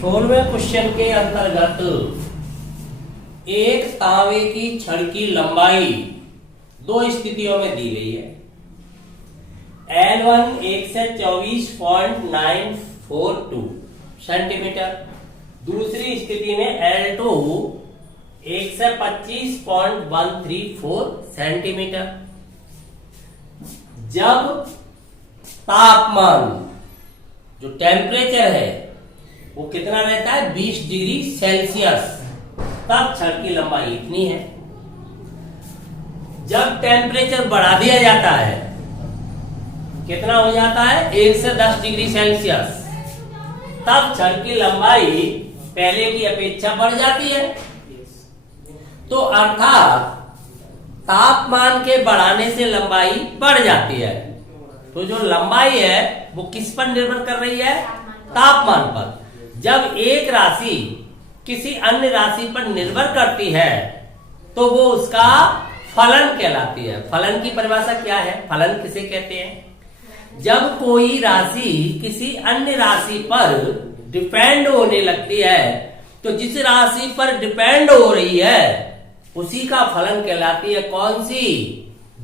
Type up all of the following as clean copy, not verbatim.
16वें question के अंतर्गत एक तांबे की छड़ की लंबाई दो स्थितियों में दी गई है। L1 124.942 सेंटीमीटर, दूसरी स्थिति में L2 125.134 सेंटीमीटर। जब तापमान जो टेम्परेचर है वो कितना रहता है 20 डिग्री सेल्सियस, तब छड़ की लंबाई इतनी है। जब टेम्परेचर बढ़ा दिया जाता है, कितना हो जाता है 1 से 10 डिग्री सेल्सियस, तब छड़ की लंबाई पहले की अपेक्षा बढ़ जाती है। तो अर्थात तापमान के बढ़ाने से लंबाई बढ़ जाती है। तो जो लंबाई है वो किस पर निर्भर कर रही है? तापमान पर। जब एक राशि किसी अन्य राशि पर निर्भर करती है तो वो उसका फलन कहलाती है। फलन की परिभाषा क्या है? फलन किसे कहते हैं? जब कोई राशि किसी अन्य राशि पर डिपेंड होने लगती है तो जिस राशि पर डिपेंड हो रही है उसी का फलन कहलाती है। कौन सी?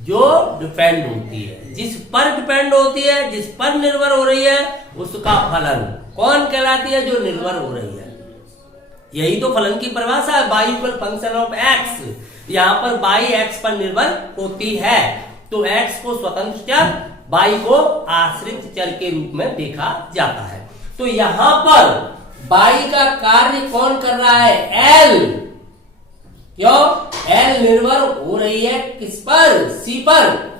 जो डिपेंड होती है, जिस पर डिपेंड होती है, जिस पर निर्भर हो रही है, उसका फलन कौन कहलाती है? जो निर्भर हो रही है। यही तो फलन की परिभाषा है। y equal function of x। यहाँ पर y x पर निर्भर होती है तो x को स्वतंत्र चर, y को आश्रित चर के रूप में देखा जाता है। तो यहाँ पर y का कार्य कौन कर रहा है? L। क्यों? L निर्भर हो रही है किस पर? C पर।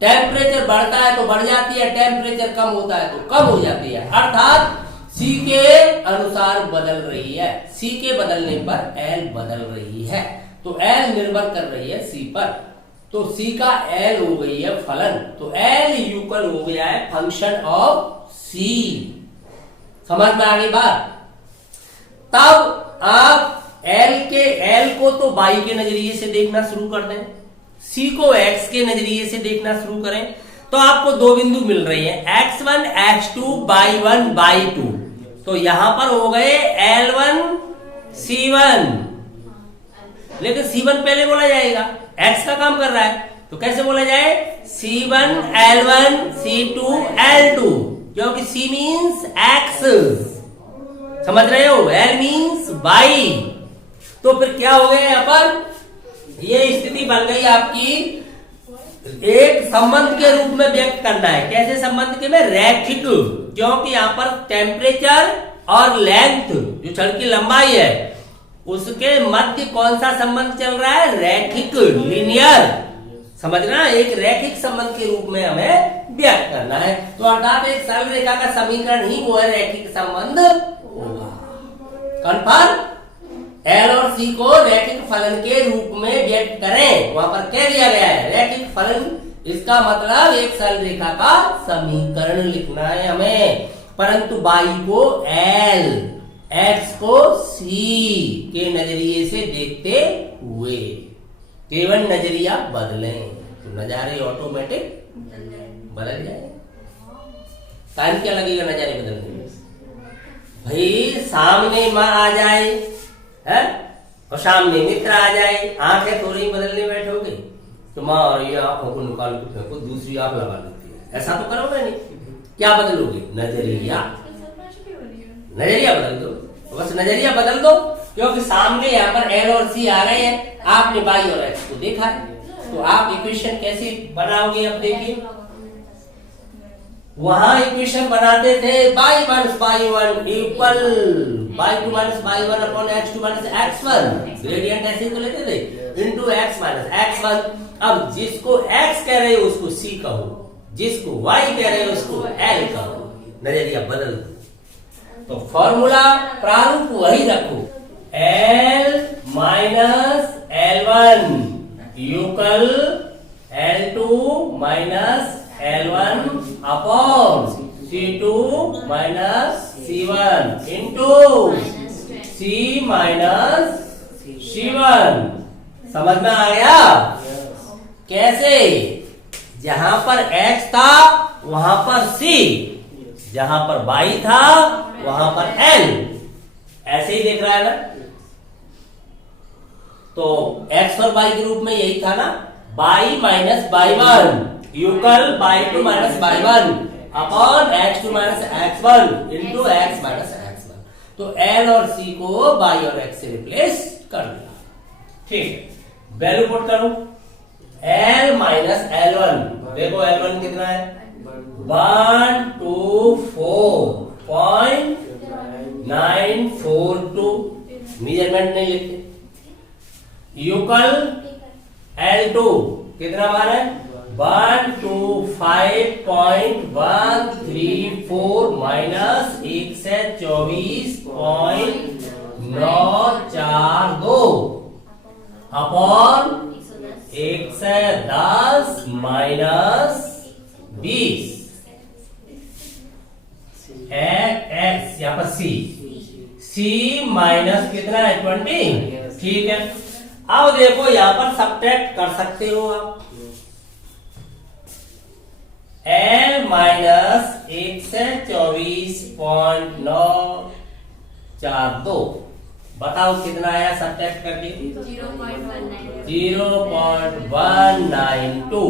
टेम्परेचर बढ़ता है तो बढ़ जाती है, टेम्परेचर कम होता है तो कम हो जाती है, अर्थात C के अनुसार बदल रही है। C के बदलने पर L बदल रही है। तो L निर्भर कर रही है C पर, तो C का L हो गई है फलन। तो L इक्वल हो गया है फंक्शन ऑफ C। समझ में आ गई बात? तब आप L को तो y के नजरिए से देखना शुरू कर दें, C को x के नजरिए से देखना शुरू करें, तो आपको दो बिंदु मिल रही है x1 x2 y1 y2। तो यहां पर हो गए L1 C1, लेकिन C1 पहले बोला जाएगा, x का काम कर रहा है तो कैसे बोला जाए? C1 L1 C2 L2, क्योंकि C मीन्स x, समझ रहे हो? L means y। तो फिर क्या हो गया? यहाँ पर ये स्थिति बन गई आपकी, एक संबंध के रूप में व्यक्त करना है। कैसे संबंध के में? रैखिक, क्योंकि यहाँ पर टेम्परेचर और लेंथ जो छड़ की लंबाई है उसके मध्य कौन सा संबंध चल रहा है? रैखिक, लीनियर। समझना, एक रैखिक संबंध के रूप में हमें व्यक्त करना है। तो अर्थात एक सरल रेखा का समीकरण ही वो है रैखिक संबंध होगा। कन्फर्म? L और C को रैखिक फलन के रूप में व्यक्त करें, वहां पर कह दिया गया है रैखिक फलन। इसका मतलब एक सरल रेखा का समीकरण लिखना है हमें, परंतु y को L, x को C के नजरिए से देखते हुए। केवल नजरिया बदलें तो नजारे ऑटोमेटिक बदल जाए। टाइम क्या लगेगा नजारे बदलने में? भाई सामने माँ आ जाए है और सामने मित्र आ जाए, आंखें थोड़ी बदलने बैठोगे तो माँ और ये आंखों को निकाल के फेंको, दूसरी आंख लगा लेती है, ऐसा तो करोगे नहीं। क्या बदलोगे? नजरिया। नजरिया बदल दो, बस नजरिया बदल दो, क्योंकि सामने यहाँ पर L और C आ रहे हैं, आपने y और x को देखा है। तो आप इक्वेशन कैसे बनाओगे? अब देखिए, वहां इक्वेशन बनाते थे y minus y1 equal y2 minus y1 upon x2 minus x1, gradient ऐसे तो लेते थे, इनटू x माइनस x1। अब जिसको x कह रहे हो उसको c कहो, जिसको y कह रहे हो उसको l कहो, नजरिया बदल दो। तो फॉर्मूला प्रारूप वही रखो, l minus l1 equal l2 minus L1 upon C2 minus C1 into C minus C1। समझ में आ गया? कैसे? जहां पर X था वहां पर C, जहां पर बाई था वहां पर एल, ऐसे ही देख रहा है ना। तो एक्स और वाई के रूप में यही था ना, y minus y one equal y two minus y one upon x two minus x one into x minus x one. तो एल और सी को बाई और एक्स से रिप्लेस कर दिया। ठीक है, वैल्यू पुट करो एल माइनस एल वन। देखो एल वन कितना है 124.942, मेजरमेंट नहीं लिखते। यूकल L2 कितना मान है 125.134 माइनस 124.942 अपॉन 110 माइनस 20 एक्स यहाँ पर सी माइनस कितना है 20। ठीक है, अब देखो यहां पर सब्ट्रैक्ट कर सकते हो आप। एल माइनस 124.942 बताओ कितना आया सब्ट्रैक्ट करके 0.192।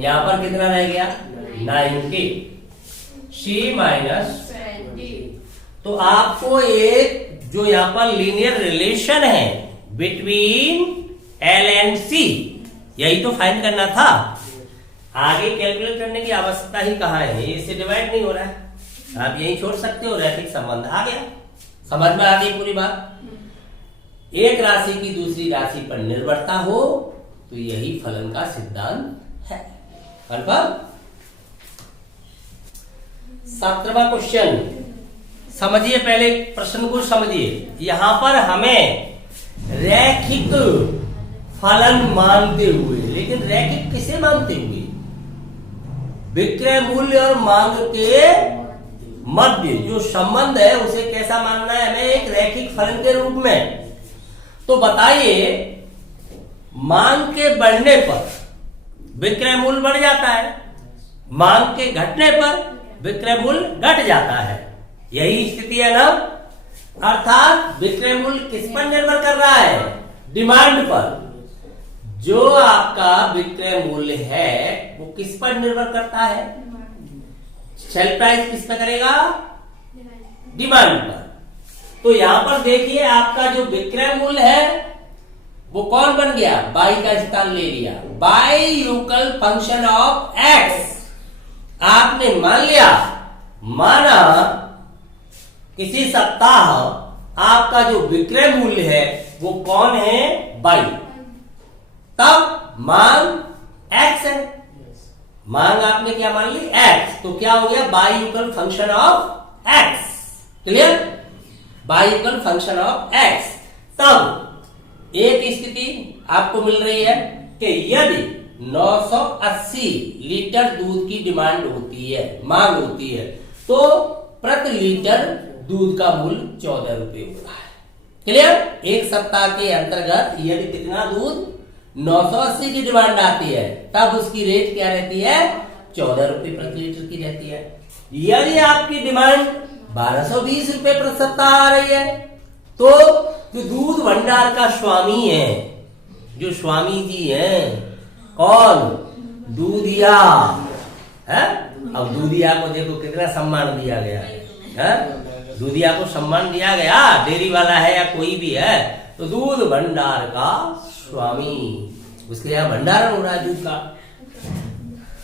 यहां पर कितना रह गया 90। सी माइनस 20। तो आपको एक जो यहां पर लीनियर रिलेशन है बिटवीन एल एंड सी, यही तो फाइंड करना था। आगे कैलकुलेट करने की आवश्यकता ही कहां है, इससे डिवाइड नहीं हो रहा है, आप यही छोड़ सकते हो। रैखिक संबंध आ गया, समझ में आ गई पूरी बात। एक राशि की दूसरी राशि पर निर्भरता हो तो यही फलन का सिद्धांत है। कन्फर्म। 17वां क्वेश्चन समझिए, पहले प्रश्न को समझिए। यहां पर हमें रैखिक फलन मानते हुए, लेकिन रैखिक किसे मानते हुए, विक्रय मूल्य और मांग के मध्य जो संबंध है उसे कैसा मानना है हमें, एक रैखिक फलन के रूप में। तो बताइए, मांग के बढ़ने पर विक्रय मूल्य बढ़ जाता है, मांग के घटने पर विक्रय मूल्य घट जाता है, यही स्थिति है ना। अर्थात विक्रय मूल्य किस पर निर्भर कर रहा है, डिमांड पर। जो आपका विक्रय मूल्य है वो किस पर निर्भर करता है, सेल प्राइस किस पर करेगा, डिमांड पर। तो यहां पर देखिए आपका जो विक्रय मूल्य है वो कौन बन गया, बाई का स्थान ले लिया। By equal function of x आपने मान लिया, माना किसी सप्ताह आपका जो विक्रय मूल्य है वो कौन है, बाई। तब मांग एक्स है, मांग आपने क्या मान ली, एक्स। तो क्या हो गया, by equal function of x. Clear, by equal function of x. तब एक स्थिति आपको मिल रही है कि यदि 980 लीटर दूध की डिमांड होती है, मांग होती है, तो प्रति लीटर दूध का मूल्य 14 रुपए हो रहा है। क्लियर, एक सप्ताह के अंतर्गत यदि कितना दूध 980 की डिमांड आती है तब उसकी रेट क्या रहती है, 14 रुपए प्रति लीटर की रहती है। यदि आपकी डिमांड 1220 रुपए प्रति सप्ताह आ रही है तो जो दूध भंडार का स्वामी है, जो स्वामी जी है, कौन, दूधिया है। अब दूधिया को देखो कितना सम्मान दिया गया है, दूधिया को सम्मान दिया गया, डेयरी वाला है या कोई भी है तो दूध भंडार का स्वामी, उसके यहाँ भंडारण हो रहा है दूध का।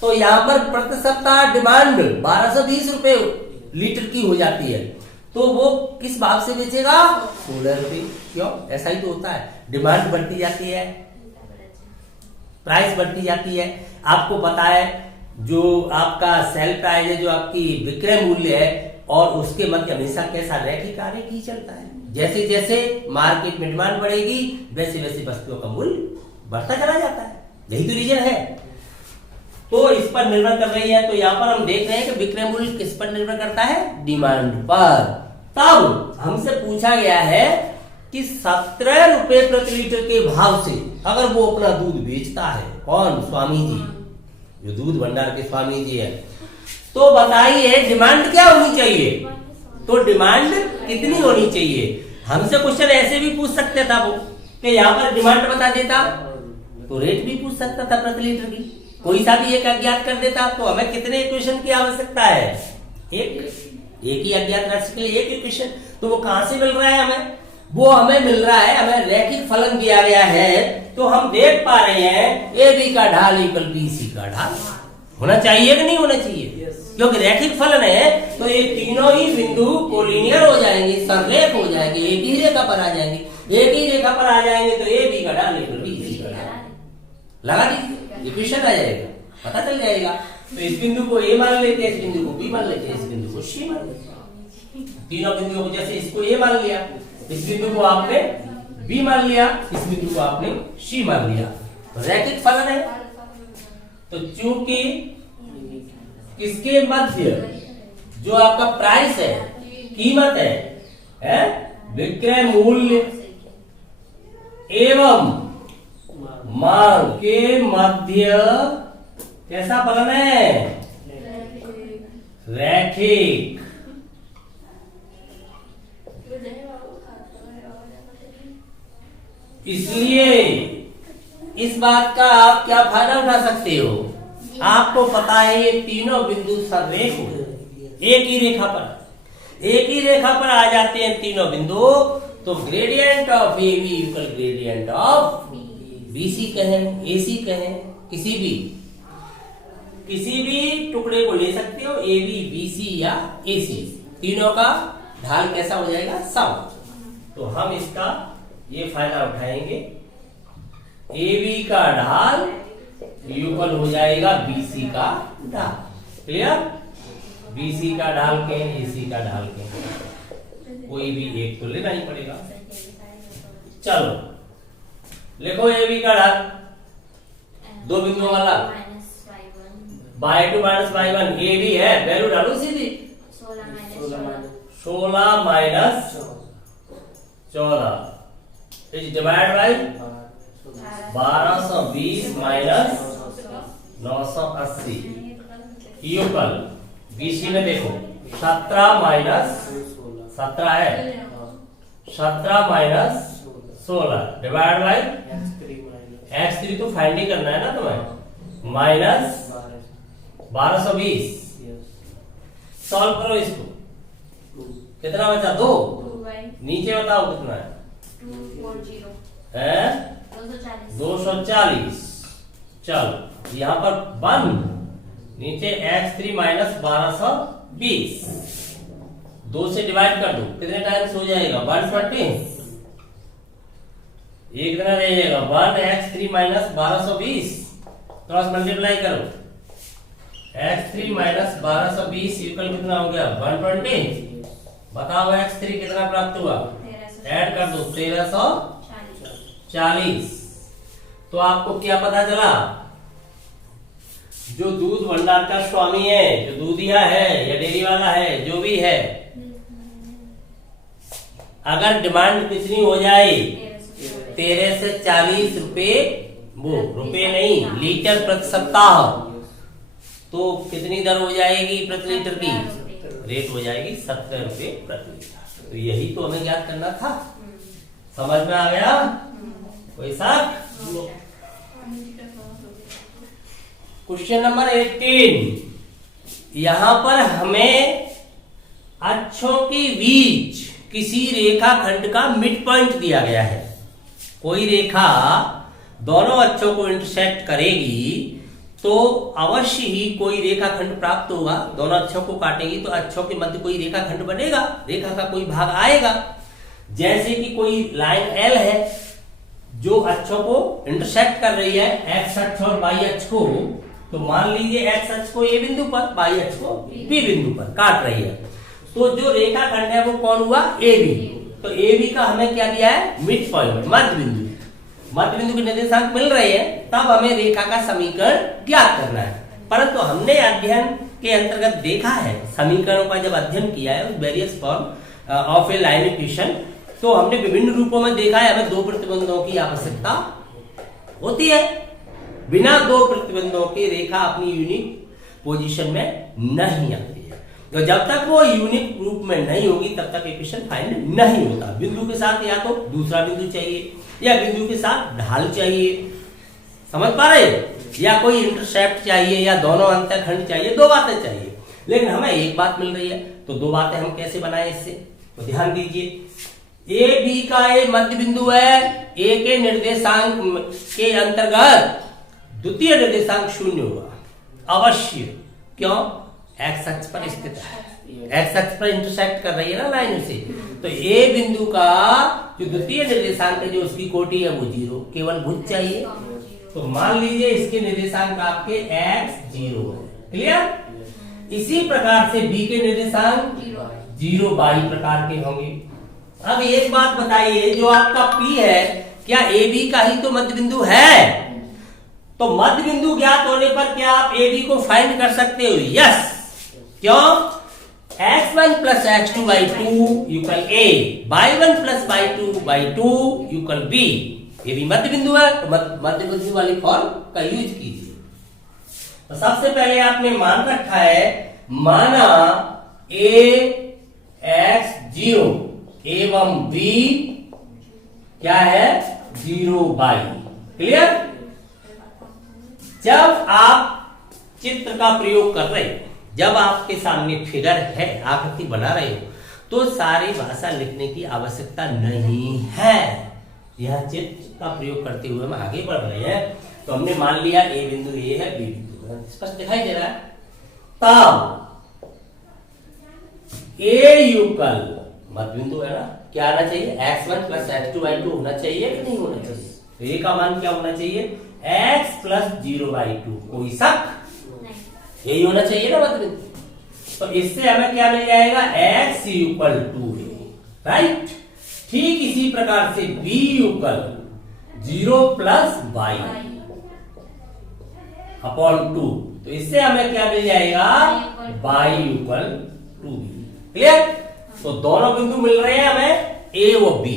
तो यहाँ पर प्रति सप्ताह डिमांड 1220 रुपए लीटर की हो जाती है, तो वो किस भाव से बेचेगा, 16 रुपए। क्यों, ऐसा ही तो होता है, डिमांड बढ़ती जाती है, प्राइस बढ़ती जाती है। आपको पता है जो आपका सेल प्राइस है, जो आपकी विक्रय मूल्य है, और उसके मध्य हमेशा कैसा रैखिक आरेख ही चलता है। जैसे जैसे मार्केट में डिमांड बढ़ेगी वैसे वैसे वस्तुओं का मूल्य बढ़ता चला जाता है, यही तो रीजन है। तो इस पर निर्भर कर रही है। तो यहाँ पर हम देख रहे हैं कि विक्रय मूल्य किस पर निर्भर करता है, डिमांड पर। तब हमसे पूछा गया है कि 17 रुपए प्रति लीटर के भाव से अगर वो अपना दूध बेचता है, कौन, स्वामी जी, जो दूध भंडार के स्वामी जी है, तो तो बताइए डिमांड क्या होनी चाहिए, तो डिमांड कितनी होनी चाहिए। हमसे क्वेश्चन ऐसे भी पूछ सकते था वो कि यहाँ पर डिमांड बता देता तो रेट भी पूछ सकता था प्रति लीटर की, कोई सा भी एक अज्ञात कर देता। तो हमें कितने इक्वेशन की आवश्यकता है, एक ही अज्ञात राशि के लिए एक इक्वेशन। तो वो कहां से मिल रहा है हमें, वो हमें मिल रहा है, हमें रैखिक फलन दिया गया है। तो हम देख पा रहे हैं ए बी का ढाल इक्वल बी सी का ढाल होना चाहिए कि नहीं होना चाहिए, क्योंकि रैखिक फलन है तो ये तीनों ही बिंदु कोलिनियर हो जाएंगे, सरलेख हो जाएंगे, एक ही रेखा पर आ जाएंगे। एक ही रेखा पर आ जाएंगे तो ए बी का ढाल इक्वल बी सी का ढाल लगा दीजिए, इक्वेशन आ जाएगा, पता चल जाएगा। तो इस बिंदु को ए मान लेते हैं, इस बिंदु को बी मान लेते हैं, इस बिंदु को सी मान लेते हैं। तीनों बिंदुओं को, जैसे इसको ए मान लिया, इस बिंदु को आपने बी मान लिया, इस बिंदु को आपने सी मान लिया, रैखिक फलन है। तो चूंकि इसके मध्य जो आपका प्राइस है, कीमत है विक्रय मूल्य एवं मांग के मध्य कैसा फलन है, रैखिक। इसलिए इस बात का आप क्या फायदा उठा सकते हो, आपको पता है ये तीनों बिंदु सररेख एक ही रेखा पर आ जाते हैं तीनों बिंदु। तो gradient of A B equal gradient of B C कहें, ए सी कहें, किसी भी टुकड़े को ले सकते हो, ए बी बी सी या ए सी, तीनों का ढाल कैसा हो जाएगा, सम। तो हम इसका ये फायदा उठाएंगे, ए बी का ढाल इक्वल हो जाएगा बीसी का ढाल। क्लियर, बीसी का ढाल कहें, एसी का ढाल कहें, कोई भी एक तो लेना ही पड़ेगा। चलो लिखो ए बी का ढाल, दो बिंदुओं वाला y two minus y one, A B है, वैल्यू डालो सीधी 16 minus 14 is divide by 1220 minus 980 equal BC में देखो 17 माइनस 17 है, 17 माइनस 16 डिवाइड बाय x3 तो फाइंड ही करना है ना तुम्हें, माइनस 1220। सॉल्व करो इसको, कितना बचा, 2, नीचे बताओ कितना है, 240। चलो यहाँ पर 1, नीचे x3 माइनस 1220, 2 से डिवाइड कर दो, कितने टाइम्स हो जाएगा, 120। एक कितना रहेगा 1x3 माइनस 1220, क्रॉस मल्टीप्लाई करो, x3 माइनस 1220 इक्वल कितना हो गया, 120। बताओ x3 कितना प्राप्त हुआ, ऐड कर दो 1340। तो आपको क्या पता चला, जो दूध भंडार का स्वामी है, जो दूधिया है या डेयरी वाला है, जो भी है, अगर डिमांड कितनी हो जाए 13 से 40 रुपए, वो रुपए नहीं लीटर प्रति सप्ताह, तो कितनी दर हो जाएगी प्रति लीटर की, रेट हो जाएगी 17 रुपए प्रति लीटर। तो यही तो हमें याद करना था, समझ में आ गया, कोई शक। क्वेश्चन नंबर 18, यहां पर हमें अक्षों के बीच किसी रेखाखंड का मिड पॉइंट दिया गया है। कोई रेखा दोनों अक्षों को इंटरसेक्ट करेगी तो अवश्य ही कोई रेखाखंड प्राप्त होगा, दोनों अक्षों को काटेगी तो अक्षों के मध्य कोई रेखाखंड बनेगा, रेखा का कोई भाग आएगा। जैसे कि कोई लाइन एल है जो अक्षों को इंटरसेक्ट कर रही है, एक्स अक्ष और वाई अक्ष को, तो मान लीजिए एक्स अक्ष को ए बिंदु पर, वाई अक्ष को बी बिंदु पर काट रही है, तो जो रेखाखंड है वो कौन हुआ, ए बी। तो ए बी का हमें क्या दिया है, मिड पॉइंट, मध्य बिंदु। मध्य बिंदु के निर्देशांक मिल रहे हैं, तब हमें रेखा का समीकरण ज्ञात करना है। परंतु हमने अध्ययन के अंतर्गत देखा है, समीकरणों का जब अध्ययन किया है, various form of a line equation, तो हमने विभिन्न रूपों में देखा है, हमें दो प्रतिबंधों की आवश्यकता होती है। बिना दो प्रतिबंधों के रेखा अपनी यूनिट पोजीशन में नहीं आती है। तो जब तक वो यूनिक रूप में नहीं होगी तब तक इक्वेशन फाइंड नहीं होता। बिंदु के साथ या तो दूसरा बिंदु चाहिए या बिंदु के साथ ढाल चाहिए, समझ पा रहे, या कोई इंटरसेप्ट चाहिए या दोनों अंतःखंड चाहिए, दो बातें चाहिए। लेकिन हमें एक बात मिल रही है, तो दो बातें हम कैसे बनाएं इससे, तो ध्यान दीजिए। ए बी का ए मध्य बिंदु है, ए के निर्देशांक के अंतर्गत द्वितीय निर्देशांक 0 होगा अवश्य। क्यों? एक्स अक्ष पर स्थित है, एक्स अक्ष पर इंटरसेक्ट कर रही है ना लाइन से। तो ए बिंदु का जो द्वितीय निर्देशांक है, जो उसकी कोटि है वो 0, केवल भुज चाहिए। तो मान लीजिए इसके निर्देशांक आपके x 0 है, क्लियर। इसी प्रकार से b के निर्देशांक 0 बाई प्रकार के होंगे। अब एक बात बताइए, जो आपका P है क्या ए बी का ही तो मध्य बिंदु है? तो मध्य बिंदु ज्ञात होने पर क्या आप ए बी को फाइंड कर सकते हो? यस। क्यों? x1 plus x2 by 2 equal a, y1 plus y2 by 2 equal b। ये भी मध्य बिंदु है, तो मध्य बिंदु वाली फॉर्म का यूज कीजिए। तो सबसे पहले आपने मान रखा है, माना a x 0 एवं b क्या है 0 बाई, क्लियर। जब आप चित्र का प्रयोग कर रहे हो, जब आपके सामने फिगर है, आकृति बना रहे हो, तो सारी भाषा लिखने की आवश्यकता नहीं है। यह चित्र का प्रयोग करते हुए हम आगे बढ़ रहे हैं। तो हमने मान लिया ए बिंदु ए है, बी बिंदु है, स्पष्ट दिखाई दे रहा है। तब ए युगल मध्य बिंदु है ना, क्या आना चाहिए? x1 प्लस x2 बाई 2 होना चाहिए कि नहीं होना चाहिए? तो ए का मान क्या होना चाहिए? x प्लस 0 बाई 2, कोई शक यही होना चाहिए ना मध्य बिंदु। तो इससे हमें क्या मिल जाएगा? x इक्वल 2 है, राइट। ठीक इसी प्रकार से b equal 0 plus y upon 2, तो इससे हमें क्या मिल जाएगा? y equal 2b, clear. तो दोनों बिंदु मिल रहे हैं हमें, a व b।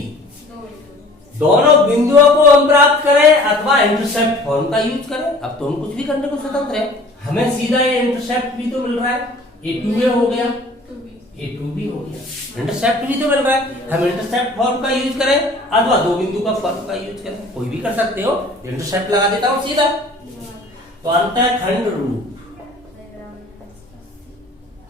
दोनों बिंदुओं को हम प्राप्त करें अथवा इंटरसेप्ट फॉर्म का यूज करें, अब तो हम कुछ भी करने को स्वतंत्र है। हमें सीधा ये इंटरसेप्ट भी तो मिल रहा है, a 2a हो गया, a 2b हो गया, इंटरसेप्ट भी तो मिल रहा है। हम इंटरसेप्ट फॉर्म का यूज करें अथवा दो बिंदु का फॉर्म का यूज करें, कोई भी कर सकते हो। इंटरसेप्ट लगा देता हूं सीधा। तो अंतःखंड रूप,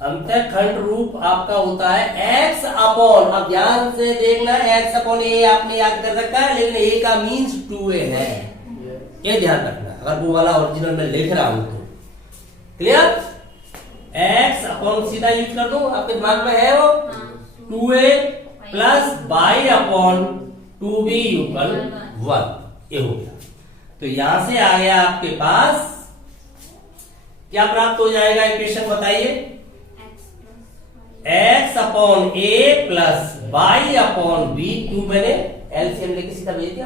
अंतःखंड रूप आपका होता है x अपॉन, अब ध्यान से देखना, x अपॉन ए आपने याद कर रखा है, लेकिन a का मीन्स 2a है, ये ध्यान रखना। अगर वो वाला ओरिजिनल में लिख रहा हूं तो, क्लियर। x अपॉन सीधा यूज कर दो, आपके दिमाग में है वो 2a plus y upon 2b equal 1, ये हो गया। तो यहां से आ गया आपके पास क्या प्राप्त हो जाएगा? इक्वेशन बताइए। x upon a plus y upon b, 2 मैंने एलसीएम लेके सीधा भेज दिया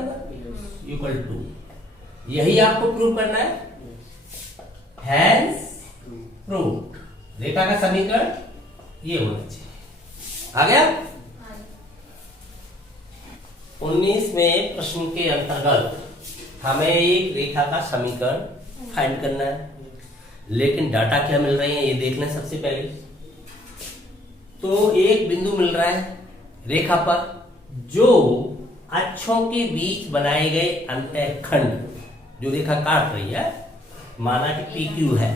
इक्वल 2। यही आपको प्रूव करना है, हैंस प्रूव्ड। रेखा का समीकरण ये होना चाहिए। आ गया? 19वें प्रश्न के अंतर्गत हमें एक रेखा का समीकरण फाइंड करना है, लेकिन डाटा क्या मिल रहे हैं ये देख लें सबसे पहले। तो एक बिंदु मिल रहा है रेखा पर, जो अक्षों के बीच बनाए गए अंतःखंड, जो रेखा काट रही है, माना कि PQ है,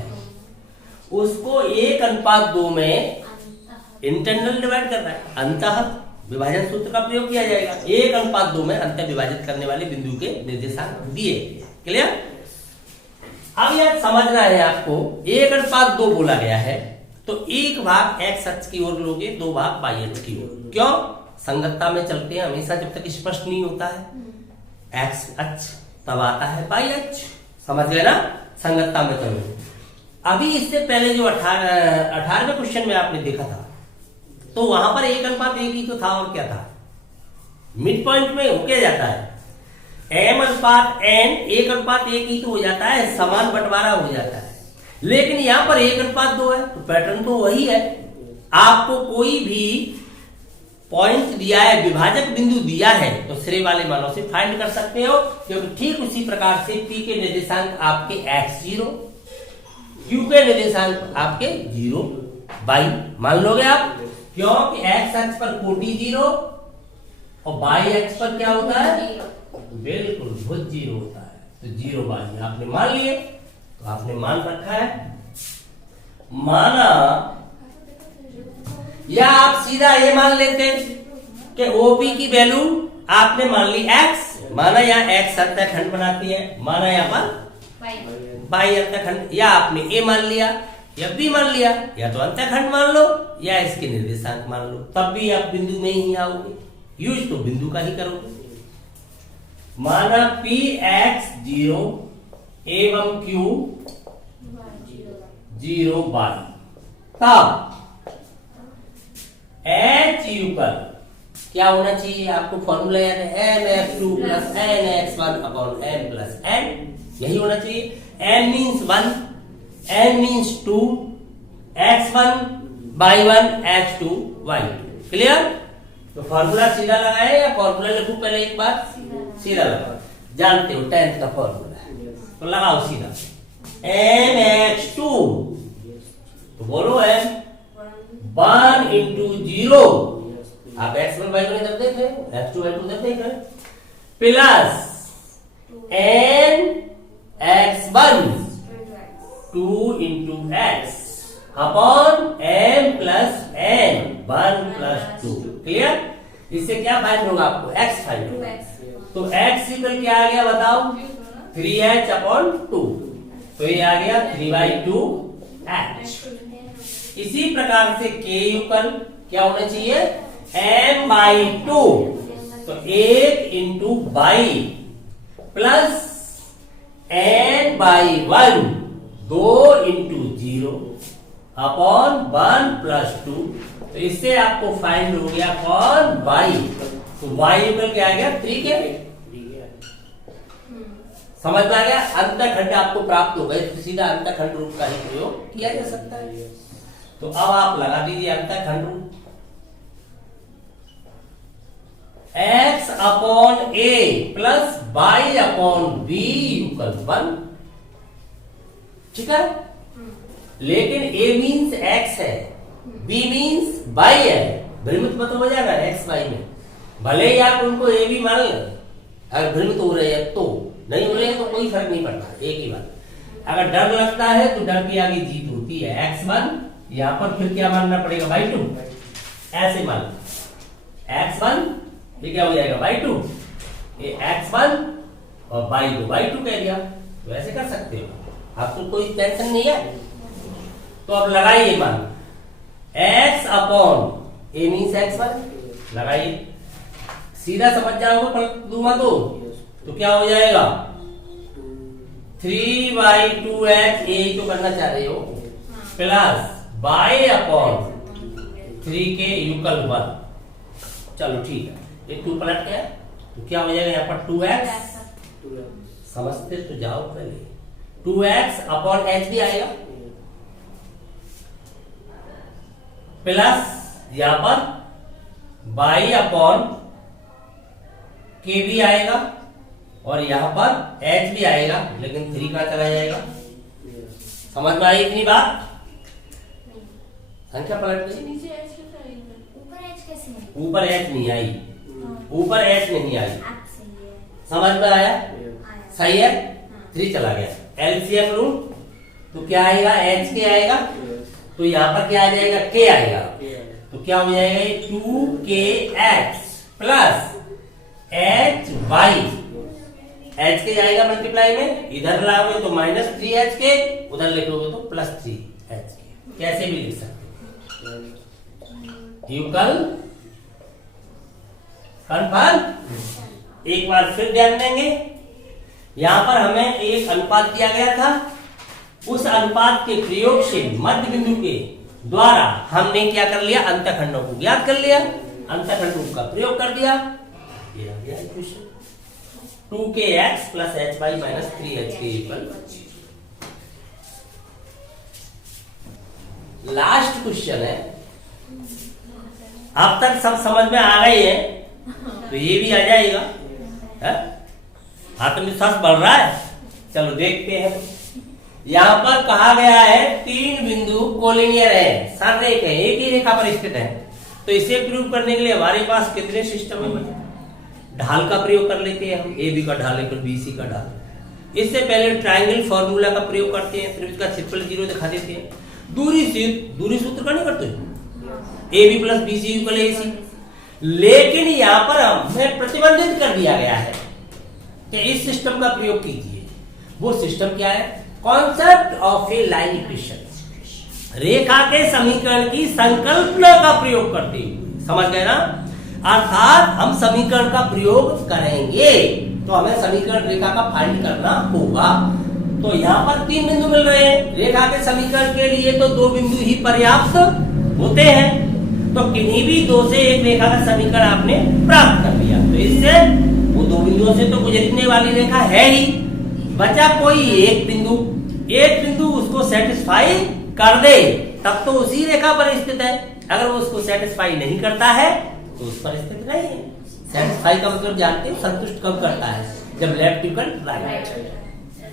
उसको 1:2 में इंटरनल डिवाइड करना है। अंतः विभाजन सूत्र का प्रयोग किया जाएगा। 1:2 में अंतर विभाजित करने वाले बिंदु के निर्देशांक दिए, क्लियर। अब यह समझना है आपको, 1:2 बोला गया है, तो एक भाग x अक्ष की ओर लोगे, दो भाग y अक्ष की ओर। क्यों? संगतता में चलते हैं हमेशा, जब तक स्पष्ट नहीं होता है x अक्ष तब आता है y अक्ष, समझ गए ना, संगतता में चलो। अभी इससे पहले जो 18वें क्वेश्चन में आपने देखा था, तो वहां पर 1:1 ही तो था, और क्या था? मिड पॉइंट में हो क्या जाता है, m/n 1:1 ही तो हो जाता है, समान बंटवारा हो जाता है। लेकिन यहां पर 1:2 है, तो पैटर्न तो वही है। आपको कोई भी पॉइंट दिया है, विभाजक बिंदु दिया है, तो श्रेय वाले मानों से फाइंड कर सकते हो, क्योंकि ठीक उसी प्रकार से P के निर्देशांक आपके x0, क्यू के निर्देशांक आपके 0 बाई मान लोगे आप, क्योंकि एक्स अक्ष पर कोटि 0 और बाई अक्ष पर क्या होता है, बिल्कुल भुज 0 होता है, तो 0 बाई आपने मान लिए, तो आपने मान रखा है। माना, या आप सीधा ये मान लेते कि ओपी की वैल्यू आपने मान ली x, माना यहाँ x अंतःखंड बनाती है, माना यहाँ पर बाई अंतःखंड, या आपने a मान लिया या b मान लिया, या तो अंतःखंड मान लो या इसके निर्देशांक मान लो, तब भी आप बिंदु में ही आओगे, यूज तो बिंदु का ही करोगे। माना p x 0 एवं q 0 बाई, तब h युगल क्या होना चाहिए, आपको फॉर्मूला याद है, mx2 plus nx1 upon m plus n, यही होना चाहिए। m means 1, n means 2, x1 by 1 h2 y, clear. तो फॉर्मूला सीधा लगाए या फॉर्मूला लिखूं पहले एक बार, सीधा लगाओ, जानते हो 10th का फॉर्मूला है, तो लगाओ सीधा mx2, तो बोलो m 1 इंटू 0, आप x1 y1 इधर देख रहे हो, x2 y2 इधर देख रहे हो, plus n x1 2 into x upon m plus n 1 plus 2, clear. इससे क्या फाइंड होगा आपको, x फाइंड होगा, तो x इक्वल क्या आ गया बताओ, 3h अपॉन 2, तो ये आ गया 3/2h। इसी प्रकार से k इक्वल क्या होना चाहिए, m/2, तो 1 into by plus n/1 2 into 0 upon 1 plus 2, तो इससे आपको फाइंड हो गया कौन, y, तो y इक्वल क्या आ गया 3 के, समझ में आ गया। अंतःखंड आपको प्राप्त हो गए, तो सीधा अंतःखंड रूप का ही प्रयोग किया जा सकता है। तो अब आप लगा दीजिए अंतःखंड रूप, x upon a plus by upon b equal 1, ठीक है। लेकिन a मीन्स x है, b मीन्स y है, भ्रमित मत हो जाएगा x y में, भले ही आप उनको a भी मान लें, अगर भ्रमित हो रहे हैं तो, नहीं हो रहे हैं तो कोई फर्क नहीं पड़ता, एक ही बात। अगर डर लगता है तो डर की आगे जीत होती है, x1 यहां पर फिर क्या मानना पड़ेगा, y2, ऐसे मान x1 ये क्या हो जाएगा y2, ये x1 और y2 y2 कह दिया, तो ऐसे कर सकते हो, आपको कोई टेंशन नहीं है। तो अब लगाइए मान x upon a means x1, लगाइए, सीधा समझ जाओगे पर दूंगा तो क्या हो जाएगा 3/2h, यही तो करना चाह रहे हो, प्लस बाई अपॉन 3 के युगल 1, चलो ठीक है, ये 2 पलट गया, तो क्या हो जाएगा यहाँ पर 2x, समझते तो जाओ पहले, 2x अपॉन h भी आएगा, प्लस यहाँ पर बाई अपॉन k भी आएगा, और यहाँ पर h भी आएगा, लेकिन 3 का चला जाएगा। समझ में आई इतनी बात, संख्या पलट गई, ऊपर h नहीं आई, ऊपर h नहीं आई, समझ में आया, सही है, 3 चला गया, एलसीएम लूं तो क्या आएगा, h के आएगा, तो यहाँ पर क्या आ जाएगा, k आएगा, तो क्या हो जाएगा 2kx plus h y, h के जाएगा मल्टीप्लाई में, इधर लाओगे तो -3h के, उधर लिखोगे तो +3h के, कैसे भी लिख सकते हो, युगल कन्फर्म। एक बार फिर ध्यान देंगे, यहां पर हमें एक अनुपात दिया गया था, उस अनुपात के प्रयोग से मध्य बिंदु के द्वारा हमने क्या कर लिया, अंतःखंडों को ज्ञात कर लिया, अंतःखंडों का प्रयोग कर दिया, ये आ गया equation 2kx plus hy minus 3h के इक्वल। लास्ट क्वेश्चन है, अब तक सब समझ में आ गई है, तो ये भी आ जाएगा, आत्मविश्वास बढ़ रहा है, चलो देखते हैं। यहाँ पर कहा गया है तीन बिंदु कोलिनियर है, सररेख है, एक ही रेखा पर स्थित है। तो इसे प्रूव करने के लिए हमारे पास कितने सिस्टम है? ढाल का प्रयोग कर लेते हैं हम, ए बी का ढाल है, बीसी का ढाल। इससे पहले ट्रायंगल फॉर्मूला का प्रयोग करते हैं, फिर उसका क्षेत्रफल 0 दिखा देते हैं। दूरी सूत्र का नहीं करते, A B plus B C equal A C. लेकिन यहाँ पर हमें प्रतिबंधित कर दिया गया है कि इस सिस्टम का प्रयोग कीजिए। वो सिस्टम क्या है? Concept of a line equation, रेखा के समीकरण की संकल्पना का प्रयोग करते हुए, समझ गए ना? अर्थात हम समीकरण का प्रयोग करेंगे तो हमें समीकरण रेखा का फाइंड करना होगा। तो यहाँ पर तीन बिंदु मिल रहे हैं, रेखा के समीकरण के लिए तो दो बिंदु ही पर्याप्त होते हैं। तो किन्हीं भी दो से एक रेखा का समीकरण आपने प्राप्त कर लिया, तो इससे वो दो बिंदुओं से तो गुजरने वाली रेखा है ही, बचा कोई एक बिंदु उसको सेटिस्फाई कर दे, तब तो उसी रेखा पर स्थित है। अगर वो उसको सेटिस्फाई नहीं करता है तो उस पर स्थित नहीं है। सेटिस्फाई का मतलब जानते हो, संतुष्ट कब करता है? जब लेफ्ट इक्वल राइट।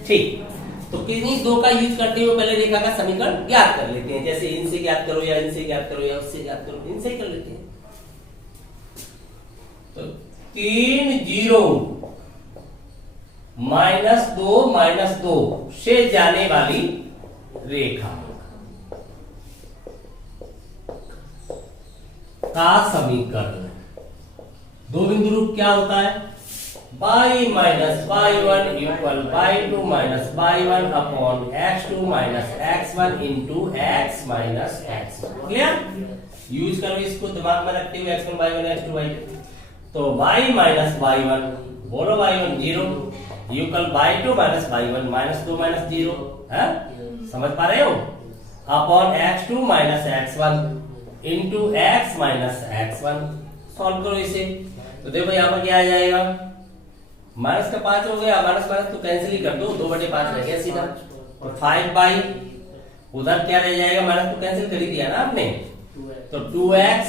ठीक, तो किन्हीं दो का यूज करते हुए पहले रेखा का समीकरण ज्ञात कर लेते हैं। जैसे इनसे ज्ञात करो या इनसे ज्ञात करो या उससे ज्ञात करो, इनसे कर लेते हैं। तो 3 0 -2 से जाने वाली रेखा का समीकरण, दो बिंदु रूप क्या होता है? y minus y1 equal y2 minus y1 upon x2 minus x1 into x minus x1। Clear? Use करो इसको दिमाग में रखते हुए, x1 y1 x2 y2। तो y माइनस y1, बोलो y1 0 equal y2 minus y1 minus 2 minus 0 है, समझ पा रहे हो? Upon x2 minus x1 into x minus x1। Solve करो इसे, तो देखो यहाँ पर क्या आ जाएगा? माइनस का 5 हो गया, माइनस माइनस तो कैंसिल ही कर दो, 2/5 रह गया सीधा। और 5 उधर क्या रह जाएगा? माइनस तो कैंसिल कर ही दिया ना आपने, तो 2x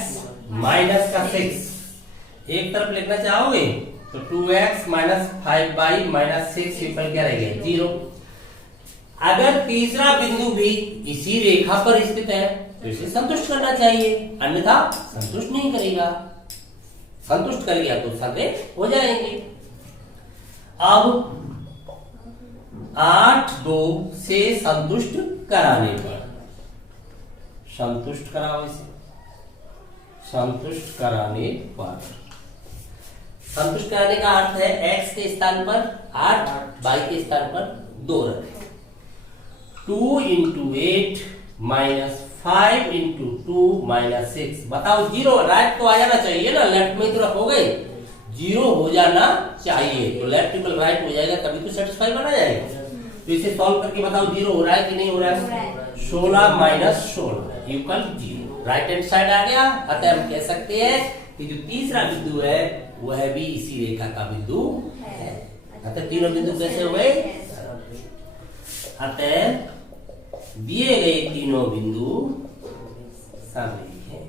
माइनस का 6 एक तरफ लिखना चाहोगे तो 2x माइनस 5 माइनस 6 इक्वल क्या रह गया? 0। अगर तीसरा बिंदु भी इसी रेखा पर स्थित है तो इसे संतुष्ट करना चाहिए, अन्यथा संतुष्ट नहीं करेगा। संतुष्ट करेगा तो संदेह हो जाएंगे। अब 8 2 से संतुष्ट कराने पर, संतुष्ट कराओ इसे, संतुष्ट कराने पर, संतुष्ट कराने का अर्थ है x के स्थान पर 8, y के स्थान पर 2 रखें। 2 इंटू 8 माइनस 5 इंटू 2 माइनस 6, बताओ 0 राइट तो आ जाना चाहिए ना, लेफ्ट में तो रखोगे 0 हो जाना चाहिए, तो लेफ्ट इक्वल राइट हो जाएगा, तभी तो सेटिस्फाई बना जाएगा। तो इसे सॉल्व करके बताओ 0 हो रहा है कि नहीं हो रहा है? 16 minus 16 equal 0, right hand side आ गया। अतः हम कह सकते हैं कि जो तीसरा बिंदु है वह भी इसी रेखा का बिंदु है। अतः तीनों बिंदु कैसे हुए? अतः दिए गए तीनों बिंदु समरेख हैं।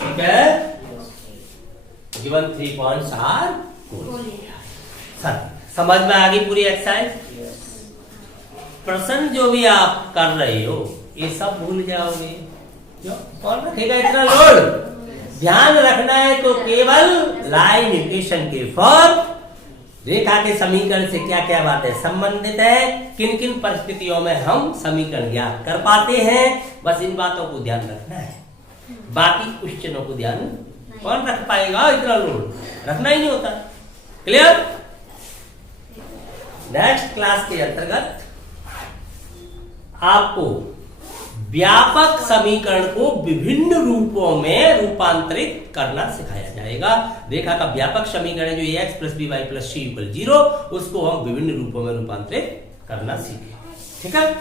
ठीक है, गिवन 3 पॉइंट्स आर कोलिनियर। समझ में आ गई पूरी एक्सरसाइज? प्रश्न जो भी आप कर रहे हो ये सब भूल जाओगे, क्यों? कौन रखेगा इतना लोड? ध्यान रखना है तो केवल लाइन इक्वेशन के फॉर्म, रेखा के समीकरण से क्या क्या बातें संबंधित है, किन किन परिस्थितियों में हम समीकरण ज्ञात कर पाते हैं, बस इन बातों को ध्यान रखना है। बाकी क्वेश्चनों को ध्यान कौन रख पाएगा? इतना लोड रखना ही नहीं होता। क्लियर? नेक्स्ट क्लास के अंतर्गत आपको व्यापक समीकरण को विभिन्न रूपों में रूपांतरित करना सिखाया जाएगा। रेखा का व्यापक समीकरण जो ax plus B Y plus C equal 0, उसको हम विभिन्न रूपों में रूपांतरित करना सीखेंगे। ठीक है?